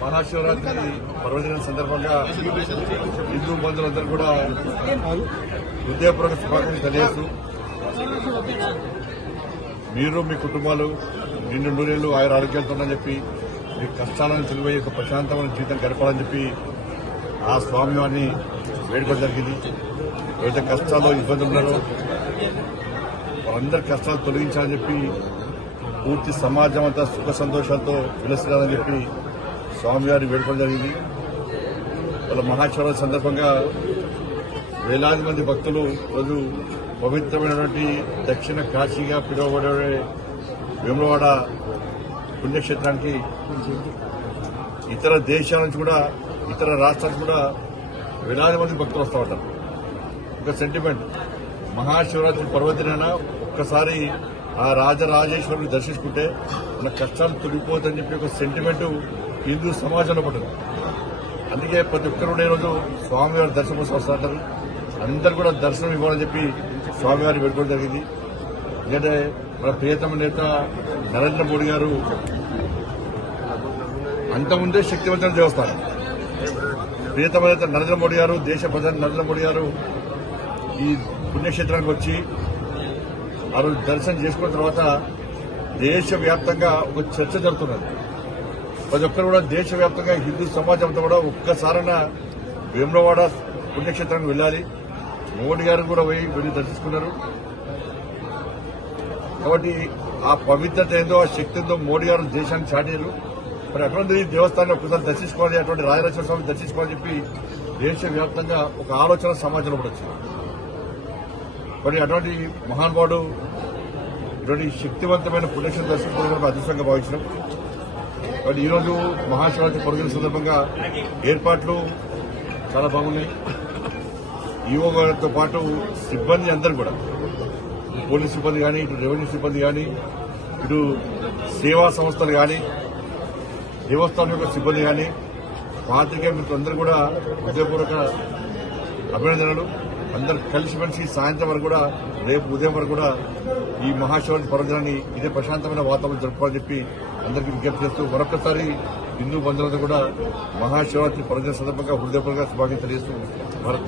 మహాశివరాత్రి పర్వదినం సందర్భంగా హిందూ బంధువులందరూ కూడా హృదయపూర్వక శుభాకాంక్షలు తెలియజేస్తూ మీరు మీ కుటుంబాలు నిన్ను నూరేళ్ళు ఆయన ఆరోగ్యాలతో చెప్పి మీ కష్టాలను తెలివై ఒక ప్రశాంతమైన జీవితం గడపాలని చెప్పి ఆ స్వామివారిని వేడుకోవడం జరిగింది. ఎవరైతే కష్టాలు ఇబ్బందులు ఉన్నారో వారందరి కష్టాలు తొలగించాలని చెప్పి పూర్తి సమాజం అంతా సుఖ సంతోషాలతో విలసిల్లాలని చెప్పి స్వామివారి వేడుకలు జరిగింది వాళ్ళ మహాశివరాత్రి సందర్భంగా వేలాది మంది భక్తులు రోజు పవిత్రమైనటువంటి దక్షిణ కాశీగా పిలువబడే వేములవాడ పుణ్యక్షేత్రానికి ఇతర దేశాల నుంచి కూడా ఇతర రాష్ట్రాల కూడా వేలాది మంది భక్తులు వస్తూ ఉంటారు. ఒక సెంటిమెంట్ మహాశివరాత్రి పర్వదినాన ఒక్కసారి ఆ రాజరాజేశ్వరుని దర్శించుకుంటే మన కష్టాలు తొలగిపోతుందని చెప్పి ఒక సెంటిమెంట్ హిందూ సమాజంలో పడుతుంది అందుకే ప్రతి ఒక్కరు కూడా ఈరోజు స్వామివారి దర్శనం కోసం వస్తుంటారు. అందరు కూడా దర్శనం ఇవ్వాలని చెప్పి స్వామివారిని పెట్టుకోవడం జరిగింది. ఎందుకంటే మన ప్రియతమ నేత నరేంద్ర మోడీ గారు అంతకుముందే శక్తివంతమైన దేవస్థానం. ప్రియతమ నేత నరేంద్ర మోడీ గారు దేశ ప్రధాని నరేంద్ర మోడీ గారు ఈ పుణ్యక్షేత్రానికి వచ్చి ఆ రోజు దర్శనం చేసుకున్న తర్వాత దేశవ్యాప్తంగా ఒక చర్చ జరుగుతున్నది. ప్రతి ఒక్కరు కూడా దేశవ్యాప్తంగా హిందూ సమాజం అంతా కూడా ఒక్కసారైనా వేములవాడ పుణ్యక్షేత్రానికి వెళ్ళాలి. మోడీ గారు కూడా పోయి వెళ్ళి దర్శించుకున్నారు. కాబట్టి ఆ పవిత్రత ఏందో ఆ శక్తి ఏందో మోడీ గారు దేశాన్ని చాటారు. మరి అటువంటి దేవస్థానం ఒకసారి దర్శించుకోవాలి అటువంటి రాజరాజేశ్వర స్వామి దర్శించుకోవాలని చెప్పి దేశవ్యాప్తంగా ఒక ఆలోచన సమాజంలో కూడా వచ్చింది. మరి అటువంటి మహానుభావుడు ఇటువంటి శక్తివంతమైన పుణ్యక్షేత్రం దర్శించుకోవడం కూడా అదృష్టంగా భావించడం. మరి ఈరోజు మహాశివరాత్రి పొరుగుల సందర్భంగా ఏర్పాట్లు చాలా బాగున్నాయి. ఈవో గారితో పాటు సిబ్బంది అందరూ కూడా పోలీస్ సిబ్బంది కానీ ఇటు రెవెన్యూ సిబ్బంది కానీ ఇటు సేవా సంస్థలు కానీ దేవస్థానం యొక్క సిబ్బంది కానీ పాత్రికేయ మిత్రులందరూ కూడా హృదయపూర్వక అభినందనలు. అందరూ కలిసిమెలిసి సాయంత్రం వరకు కూడా రేపు ఉదయం వరకు కూడా ఈ మహాశివరాత్రి పర్వదినాన్ని ఇదే ప్రశాంతమైన వాతావరణం జరుపుకోవాలని చెప్పి అందరికీ విజ్ఞప్తి చేస్తూ మరొకసారి హిందూ బంధువులతో కూడా మహాశివరాత్రి పర్వదిన సందర్భంగా హృదయపూర్వక శుభాకాంక్షలు తెలియజేస్తూ భారత్